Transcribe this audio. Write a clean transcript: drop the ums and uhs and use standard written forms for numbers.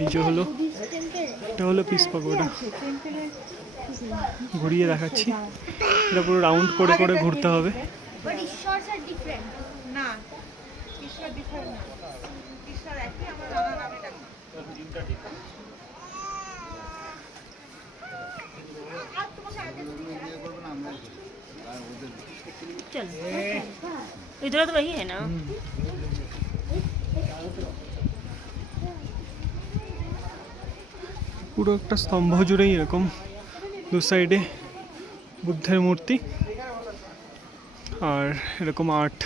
এই যে হলো, এটা হলো পিস পাগোডা। ঘুরিয়ে দেখাচ্ছি, এটা পুরো রাউন্ড করে করে ঘুরতে হবে। इधर तो वही है ना। পুরো একটা স্তম্ভ জুড়েই এরকম দু সাইডে বুদ্ধের মূর্তি আর এরকম আর্ট